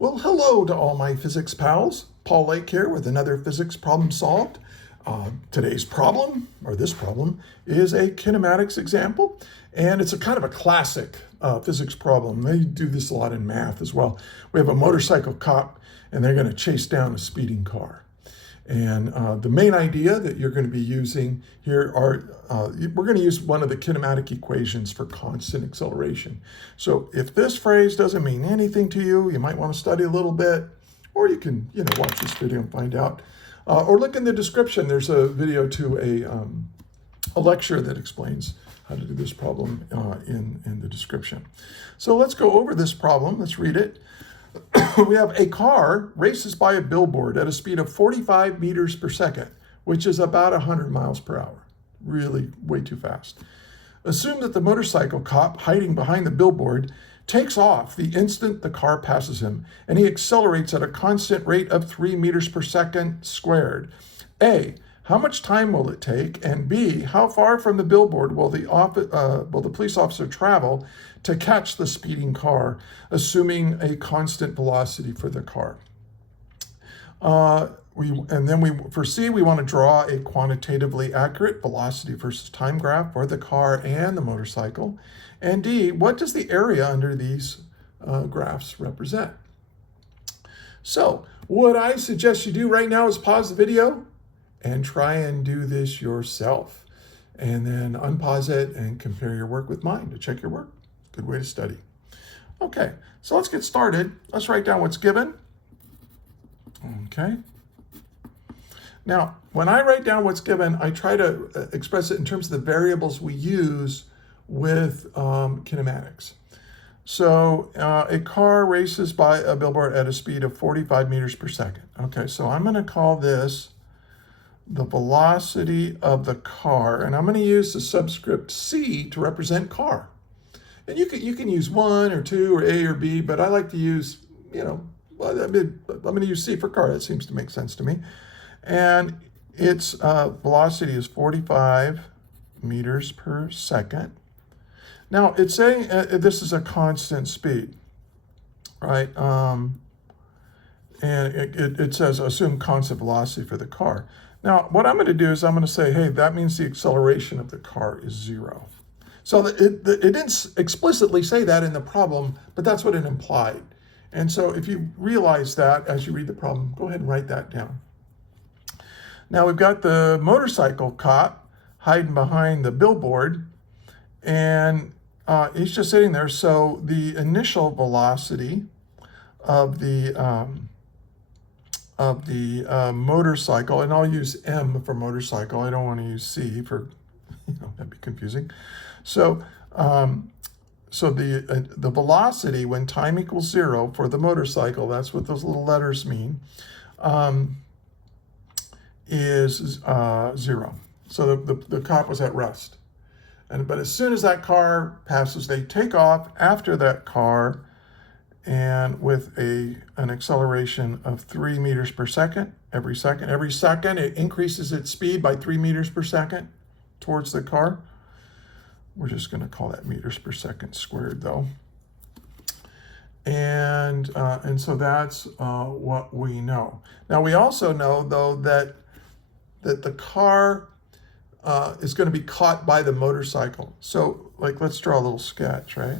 Well, hello to all my physics pals. Paul Lake here with another physics problem solved. Today's problem, or this problem, is a kinematics example, and it's a kind of a classic physics problem. They do this a lot in math as well. We have a motorcycle cop, and they're going to chase down a speeding car. And the main idea that you're going to be using here are, we're going to use one of the kinematic equations for constant acceleration. So if this phrase doesn't mean anything to you, you might want to study a little bit, or you can, watch this video and find out. Or look in the description. There's a video to a lecture that explains how to do this problem in the description. So let's go over this problem. Let's read it. We have a car races by a billboard at a speed of 45 meters per second, which is about 100 miles per hour. Really way too fast. Assume that the motorcycle cop hiding behind the billboard takes off the instant the car passes him, and he accelerates at a constant rate of 3 meters per second squared. A, how much time will it take? And B, how far from the billboard will the police officer travel to catch the speeding car, assuming a constant velocity for the car? For C, we want to draw a quantitatively accurate velocity versus time graph for the car and the motorcycle. And D, what does the area under these graphs represent? So what I suggest you do right now is pause the video and try and do this yourself. And then unpause it and compare your work with mine to check your work. Good way to study. Okay, so let's get started. Let's write down what's given. Okay. Now, when I write down what's given, I try to express it in terms of the variables we use with kinematics. So a car races by a billboard at a speed of 45 meters per second. Okay, so I'm going to call this the velocity of the car, and I'm going to use the subscript C to represent car. And you can use 1 or 2 or A or B, but I like to use, I'm going to use C for car. That seems to make sense to me. And its velocity is 45 meters per second. Now, it's saying this is a constant speed, right? And it says assume constant velocity for the car. Now, what I'm going to do is I'm going to say, hey, that means the acceleration of the car is 0. So it didn't explicitly say that in the problem, but that's what it implied. And so if you realize that as you read the problem, go ahead and write that down. Now we've got the motorcycle cop hiding behind the billboard, and he's just sitting there. So the initial velocity of the motorcycle, and I'll use M for motorcycle. I don't want to use C for, that'd be confusing. So, the velocity when time equals 0 for the motorcycle, that's what those little letters mean, is 0. So the cop was at rest. But as soon as that car passes, they take off after that car, and with an acceleration of 3 meters per second. Every second it increases its speed by 3 meters per second towards the car. We're just going to call that meters per second squared, though. And so that's what we know. Now we also know, though, that the car is going to be caught by the motorcycle. So, let's draw a little sketch, right?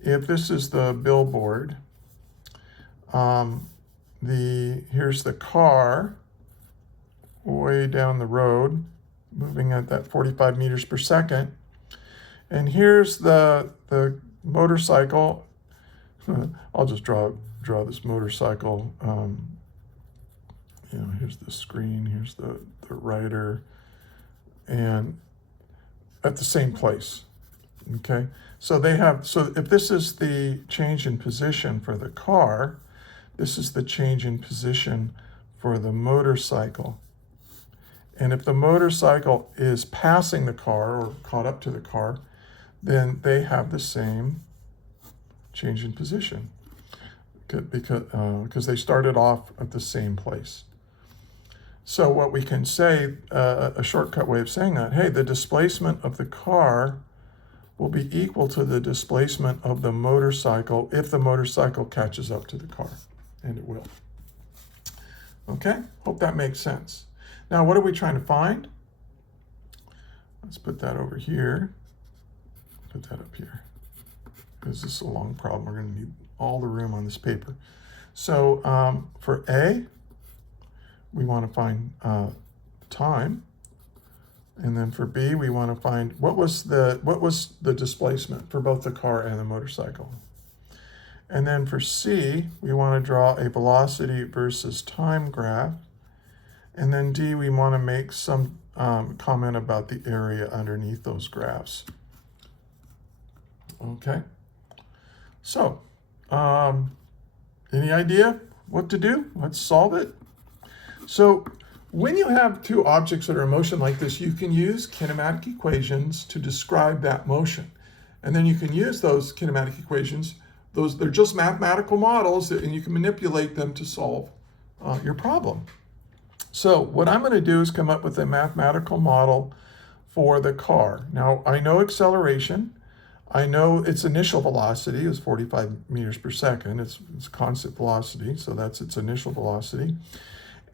If this is the billboard, here's the car way down the road, moving at that 45 meters per second. And here's the motorcycle. I'll just draw this motorcycle. Here's the screen, here's the rider, and at the same place. Okay, so if this is the change in position for the car, this is the change in position for the motorcycle. And if the motorcycle is passing the car or caught up to the car, then they have the same change in position because they started off at the same place. So what we can say, a shortcut way of saying that, hey, the displacement of the car will be equal to the displacement of the motorcycle if the motorcycle catches up to the car. and it will. Okay, hope that makes sense. Now, what are we trying to find? Let's put that over here. Put that up here, because this is a long problem. We're going to need all the room on this paper. So for A, we want to find time. And then for B, we want to find what was the displacement for both the car and the motorcycle. And then for C, we want to draw a velocity versus time graph. And then D, we want to make some comment about the area underneath those graphs. Okay. So, any idea what to do? Let's solve it. So, when you have two objects that are in motion like this, you can use kinematic equations to describe that motion. And then you can use those kinematic equations. They're just mathematical models, and you can manipulate them to solve your problem. So what I'm going to do is come up with a mathematical model for the car. Now, I know acceleration. I know its initial velocity is 45 meters per second. It's constant velocity, so that's its initial velocity.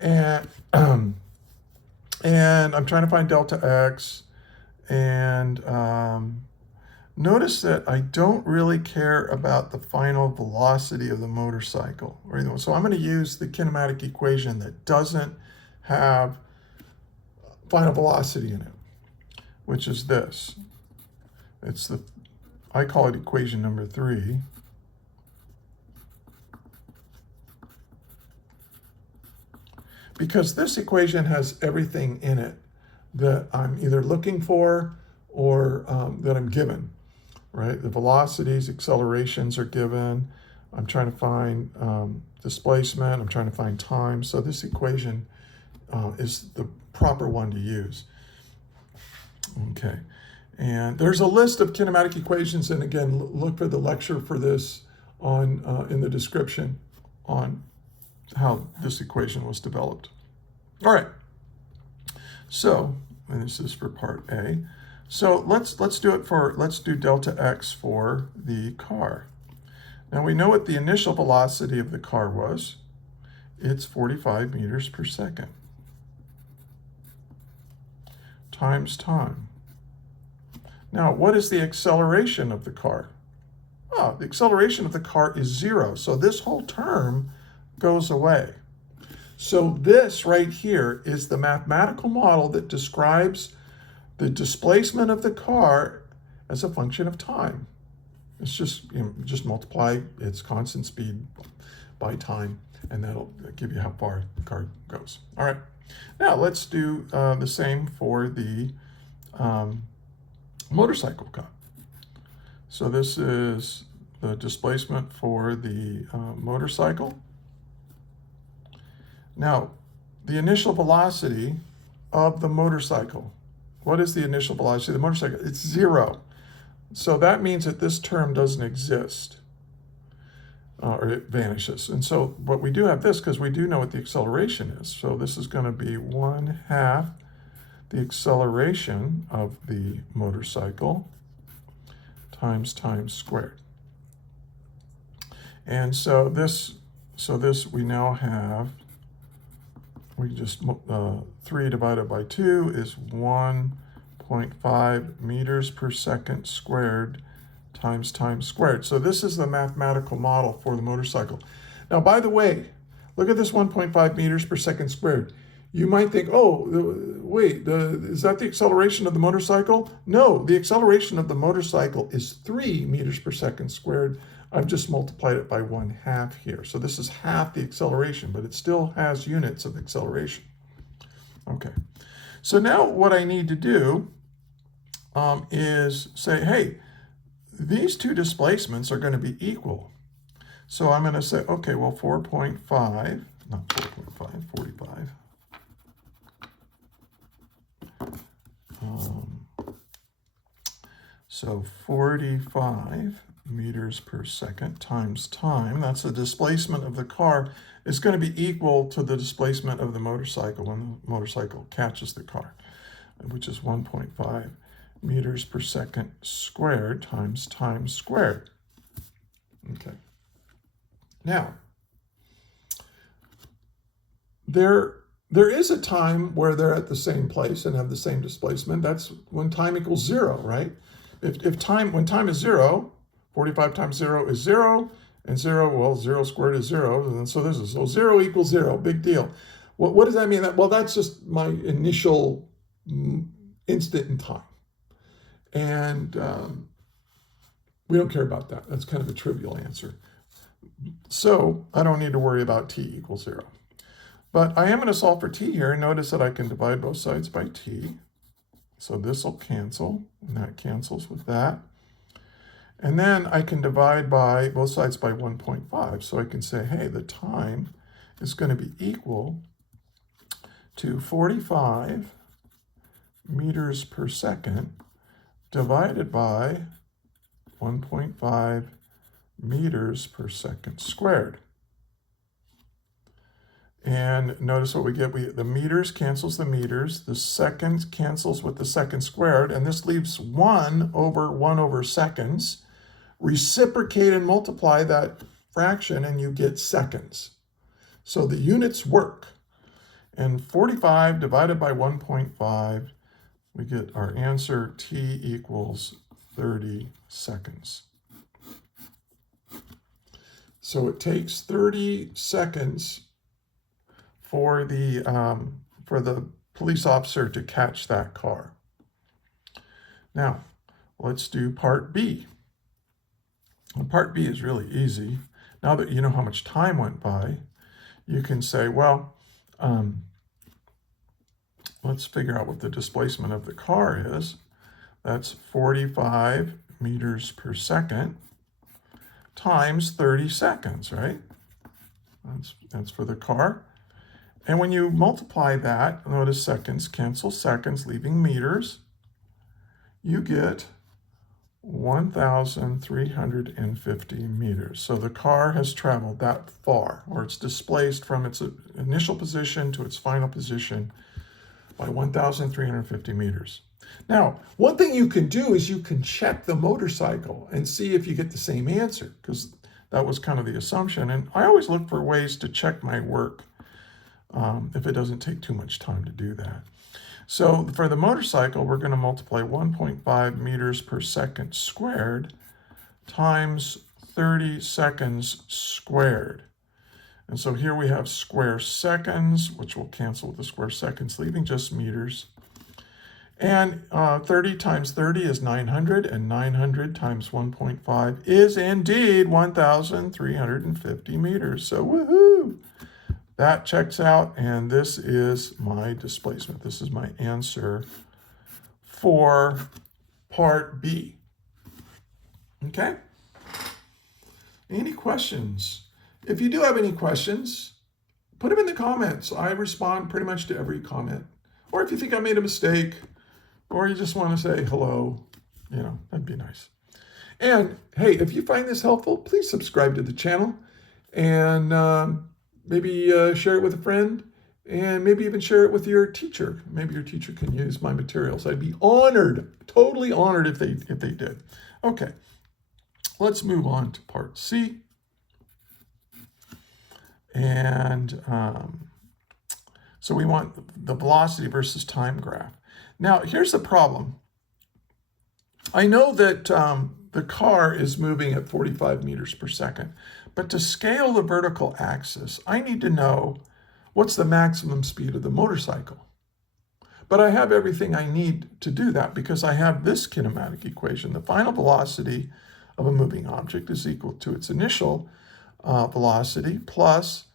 And I'm trying to find delta x. And notice that I don't really care about the final velocity of the motorcycle. So I'm going to use the kinematic equation that doesn't have final velocity in it, which is this. I call it equation number 3. Because this equation has everything in it that I'm either looking for or that I'm given, right? The velocities, accelerations are given. I'm trying to find displacement. I'm trying to find time. So this equation is the proper one to use. Okay. And there's a list of kinematic equations. And again, look for the lecture for this on in the description on how this equation was developed. All right. So, and this is for part A. So let's do delta x for the car. Now we know what the initial velocity of the car was. It's 45 meters per second times time. Now, what is the acceleration of the car? Oh, the acceleration of the car is 0. So this whole term goes away. So this right here is the mathematical model that describes the displacement of the car as a function of time. It's just multiply its constant speed by time, and that'll give you how far the car goes. All right. Now let's do the same for the motorcycle car. So this is the displacement for the motorcycle. Now, the initial velocity of the motorcycle. What is the initial velocity of the motorcycle? It's 0. So that means that this term doesn't exist, or it vanishes. And so, but we do have this because we do know what the acceleration is. So this is going to be 1/2 the acceleration of the motorcycle times time squared. And so this we now have, we just, 3 divided by 2 is 1.5 meters per second squared times time squared. So this is the mathematical model for the motorcycle. Now, by the way, look at this 1.5 meters per second squared. You might think, oh, wait, is that the acceleration of the motorcycle? No, the acceleration of the motorcycle is 3 meters per second squared. I've just multiplied it by 1/2 here. So this is half the acceleration, but it still has units of acceleration. Okay, so now what I need to do is say, hey, these two displacements are going to be equal. So I'm going to say, okay, well, 4.5, not 4.5, 45. So 45 meters per second times time, that's the displacement of the car, is going to be equal to the displacement of the motorcycle when the motorcycle catches the car, which is 1.5 meters per second squared times time squared. Okay. Now, there is a time where they're at the same place and have the same displacement. That's when time equals 0, right? When time is 0, 45 times 0 is 0, and 0, well, 0 squared is 0, and so this is, so 0 equals 0, big deal. What does that mean? Well, that's just my initial instant in time. And we don't care about that. That's kind of a trivial answer. So I don't need to worry about t equals 0. But I am going to solve for t here. Notice that I can divide both sides by t. So this will cancel, and that cancels with that. And then I can divide by both sides by 1.5. So I can say, hey, the time is going to be equal to 45 meters per second divided by 1.5 meters per second squared. And notice what we get. The meters cancels the meters. The seconds cancels with the second squared. And this leaves 1 over seconds. Reciprocate and multiply that fraction and you get seconds. So the units work. And 45 divided by 1.5, we get our answer, t equals 30 seconds. So it takes 30 seconds for the police officer to catch that car. Now, let's do part B. Well, part B is really easy. Now that you know how much time went by, you can say, well, let's figure out what the displacement of the car is. That's 45 meters per second times 30 seconds, right? That's for the car. And when you multiply that, notice seconds cancel seconds, leaving meters, you get 1,350 meters. So the car has traveled that far, or it's displaced from its initial position to its final position by 1,350 meters. Now, one thing you can do is you can check the motorcycle and see if you get the same answer, because that was kind of the assumption. And I always look for ways to check my work if it doesn't take too much time to do that. So for the motorcycle, we're going to multiply 1.5 meters per second squared times 30 seconds squared. And so here we have square seconds, which will cancel with the square seconds, leaving just meters. And 30 times 30 is 900, and 900 times 1.5 is indeed 1,350 meters. So woohoo! That checks out, and this is my displacement. This is my answer for part B. Okay? Any questions? If you do have any questions, put them in the comments. I respond pretty much to every comment. Or if you think I made a mistake, or you just want to say hello, that'd be nice. And hey, if you find this helpful, please subscribe to the channel, and maybe share it with a friend, and maybe even share it with your teacher. Maybe your teacher can use my materials. I'd be honored, totally honored if they did. Okay, let's move on to part C. And so we want the velocity versus time graph. Now, here's the problem. I know that the car is moving at 45 meters per second, but to scale the vertical axis, I need to know what's the maximum speed of the motorcycle. But I have everything I need to do that because I have this kinematic equation. The final velocity of a moving object is equal to its initial velocity plus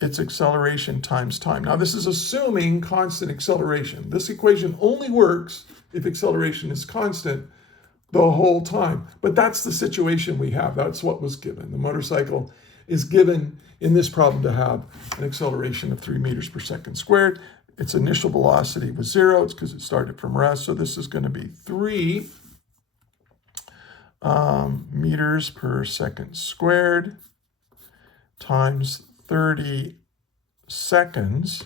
its acceleration times time. Now, this is assuming constant acceleration. This equation only works if acceleration is constant the whole time. But that's the situation we have. That's what was given. The motorcycle is given in this problem to have an acceleration of 3 meters per second squared. Its initial velocity was 0. It's because it started from rest. So this is going to be 3 meters per second squared times 30 seconds,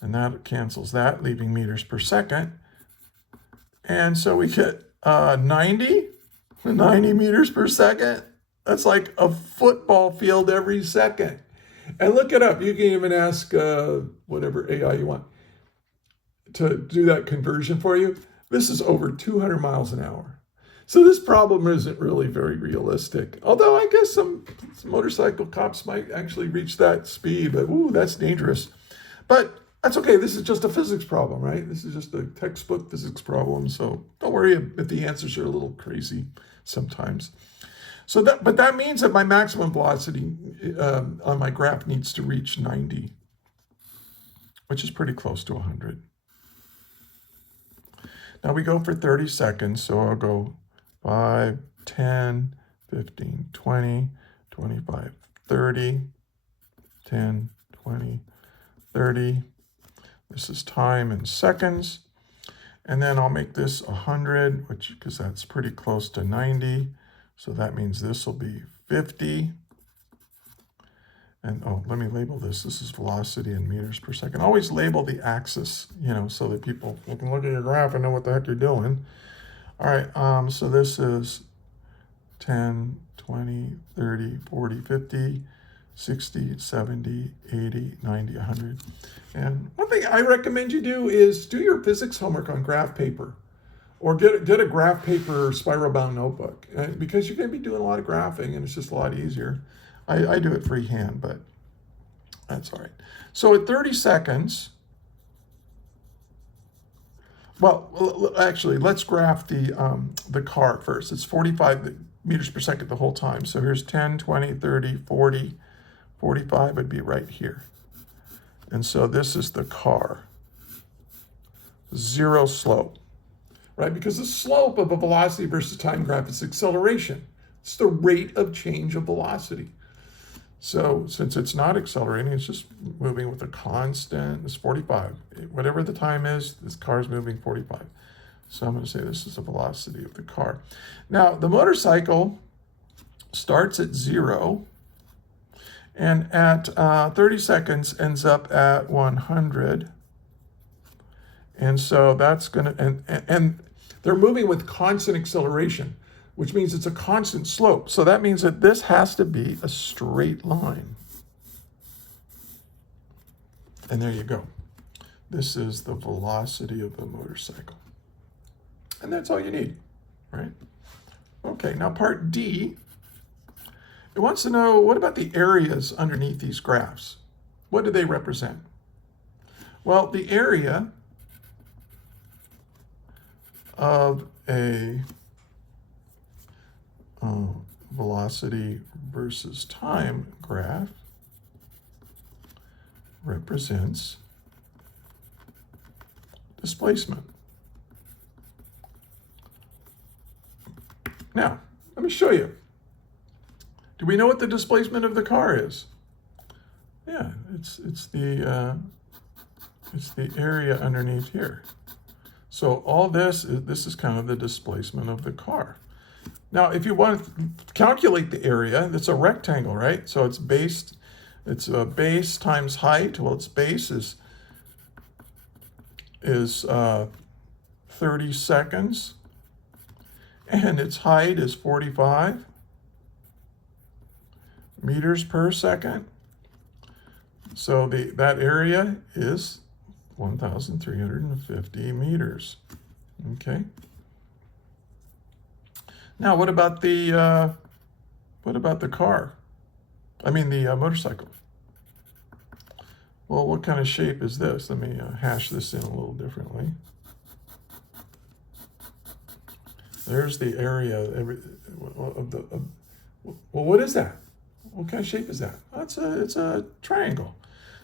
and that cancels that, leaving meters per second. And so we get 90 meters per second. That's like a football field every second. And look it up. You can even ask whatever AI you want to do that conversion for you. This is over 200 miles an hour. So this problem isn't really very realistic. Although I guess some motorcycle cops might actually reach that speed, but ooh, that's dangerous. But that's okay. This is just a physics problem, right? This is just a textbook physics problem. So don't worry if the answers are a little crazy sometimes. But that means that my maximum velocity on my graph needs to reach 90, which is pretty close to 100. Now we go for 30 seconds, so I'll go 5, 10, 15, 20, 25, 30, 10, 20, 30. This is time in seconds. And then I'll make this 100, because that's pretty close to 90. So that means this will be 50. And oh, let me label this. This is velocity in meters per second. Always label the axis, so that people can look at your graph and know what the heck you're doing. All right, so this is 10, 20, 30, 40, 50, 60, 70, 80, 90, 100. And one thing I recommend you do is do your physics homework on graph paper. Or get a graph paper spiral bound notebook, because you're going to be doing a lot of graphing and it's just a lot easier. I do it freehand, but that's all right. So at 30 seconds, well, actually, let's graph the car first. It's 45 meters per second the whole time. So here's 10, 20, 30, 40, 45 would be right here. And so this is the car. Zero slope. Right? Because the slope of a velocity versus time graph is acceleration. It's the rate of change of velocity. So since it's not accelerating, it's just moving with a constant. It's 45. Whatever the time is, this car is moving 45. So I'm going to say this is the velocity of the car. Now, the motorcycle starts at 0 and at 30 seconds ends up at 100. And so that's going to, and they're moving with constant acceleration, which means it's a constant slope. So that means that this has to be a straight line. And there you go. This is the velocity of the motorcycle. And that's all you need, right? Okay, now part D, it wants to know, what about the areas underneath these graphs? What do they represent? Well, the area of a velocity versus time graph represents displacement. Now, let me show you. Do we know what the displacement of the car is? Yeah, it's the area underneath here. So all this is kind of the displacement of the car. Now, if you want to calculate the area, it's a rectangle, right? So it's base times height. Well, its base is 30 seconds, and its height is 45 meters per second. So that area is 1,350 meters. Okay. Now, what about the car? I mean the motorcycle. Well, what kind of shape is this? Let me hash this in a little differently. There's the area of the. Well, what is that? What kind of shape is that? It's a triangle.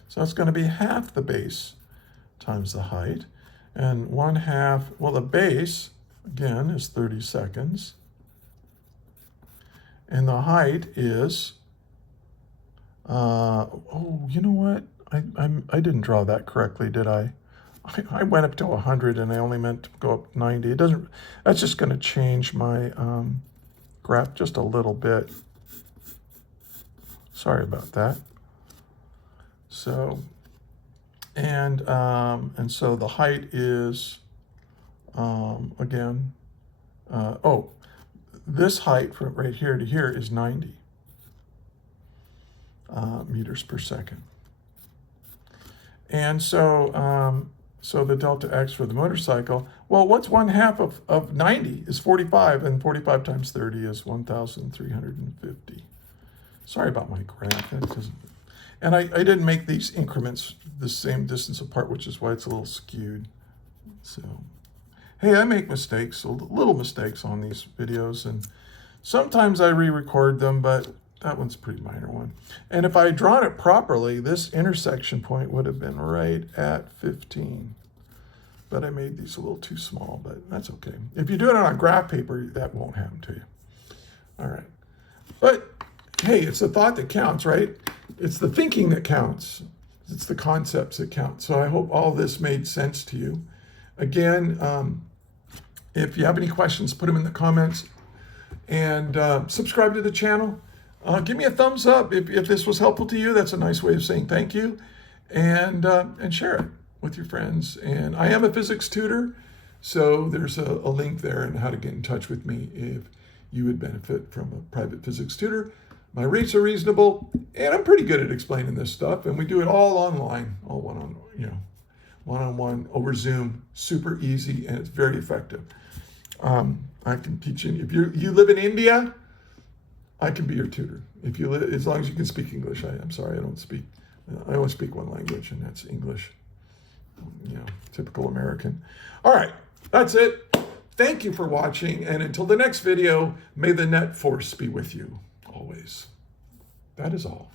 So it's going to be half the base times the height, and 1/2. Well, the base again is 30 seconds, and the height is. Oh, you know what? I didn't draw that correctly, did I? I went up to 100 and I only meant to go up 90. It doesn't. That's just going to change my graph just a little bit. Sorry about that. So, and so the height is again. This height from right here to here is 90. meters per second. And so, so the delta x for the motorcycle, well, what's 1/2 of 90 is 45, and 45 times 30 is 1,350. Sorry about my graph. And I didn't make these increments the same distance apart, which is why it's a little skewed. So, hey, I make mistakes, little mistakes on these videos, and sometimes I re-record them, but that one's a pretty minor one. And if I had drawn it properly, this intersection point would have been right at 15. But I made these a little too small, but that's okay. If you do it on a graph paper, that won't happen to you. All right. But hey, it's the thought that counts, right? It's the thinking that counts. It's the concepts that count. So I hope all this made sense to you. Again, if you have any questions, put them in the comments. And subscribe to the channel. Give me a thumbs up if this was helpful to you. That's a nice way of saying thank you. And share it with your friends. And I am a physics tutor, so there's a link there on how to get in touch with me if you would benefit from a private physics tutor. My rates are reasonable, and I'm pretty good at explaining this stuff. And we do it all online, all one-on-one over Zoom. Super easy, and it's very effective. I can teach you. If you live in India, I can be your tutor. If you live, as long as you can speak English. I'm sorry, I don't speak. I only speak one language, and that's English. Typical American. All right, that's it. Thank you for watching, and until the next video, may the net force be with you always. That is all.